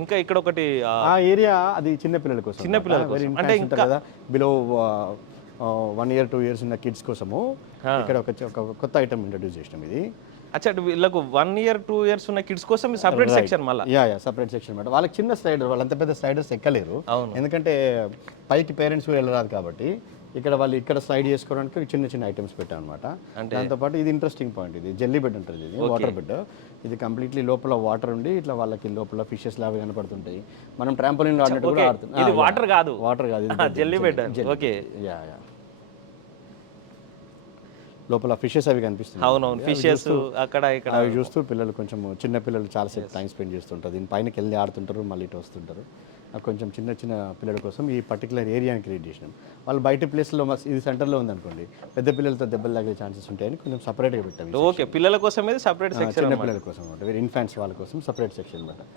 ఇంకా ఇక్కడ ఒకటి ఆ ఏరియా అది చిన్న పిల్లల కోసం, చిన్న పిల్లల కోసం. అంటే ఇంకా కదా బిలో 1 year 2 years ఉన్న కిడ్స్ కోసము ఇక్కడ ఒక కొత్త ఐటమ్ ఇంట్రడ్యూస్ చేసినాం ఇది. అచ్చా వీళ్ళకు 1 year 2 years ఉన్న కిడ్స్ కోసం సెపరేట్ సెక్షన్ మళ్ళీ. యా సపరేట్ సెక్షన్ అనమాట. వాళ్ళకి చిన్న స్లైడర్, వాళ్ళు అంత పెద్ద స్లైడర్స్ ఎక్కలేరు, ఎందుకంటే పైకి పేరెంట్స్ కూడా వెళ్ళరాదు కాబట్టి ఇక్కడ వాళ్ళు ఇక్కడ స్లైడ్ చేసుకోవడానికి చిన్న చిన్న ఐటమ్స్ పెట్టాం అనమాట. దాంతోపాటు ఇది ఇంట్రెస్టింగ్ పాయింట్, ఇది జెల్లీ బెడ్ ఉంటుంది, ఇది వాటర్ బెడ్. ఇది కంప్లీట్లీ లోపల వాటర్ ఉండి ఇట్లా వాళ్ళకి లోపల ఫిషెస్ లాగా కనపడుతుంటాయి. మనం ట్రాంపోలిన్ ఆడినట్టు కూడా ఆడుతుంది. ఇది వాటర్ కాదు, జెల్లీ బెడ్. ఓకే, యా లోపల ఫిషెస్ అవి కనిపిస్తుంది. అవునవును, ఫిషెస్ అక్కడ ఇక్కడ అవి చూస్తూ పిల్లలు కొంచెం చిన్న పిల్లలు చాలాసేపు టైం స్పెండ్ చేస్తుంటారు. దీని పైనకి వెళ్ళి ఆడుతుంటారు, మళ్ళీ ఇటు వస్తుంటారు. కొంచెం చిన్న చిన్న పిల్లల కోసం ఈ పర్టికులర్ ఏరియాని క్రియేట్ చేసినాం. వాళ్ళు బయట ప్లేస్లో ఇది సెంటర్లో ఉందనుకోండి, పెద్ద పిల్లలతో దెబ్బలు తగిలే ఛాన్సెస్ ఉంటాయని కొంచెం సపరేట్గా పెట్టాం. ఓకే, పిల్లల కోసం ఇది సపరేట్ సెక్షన్, చిన్న పిల్లల కోసం అనమాట, ఇన్ఫాంట్స్ వాళ్ళ కోసం సపరేట్ సెక్షన్ అనమాట.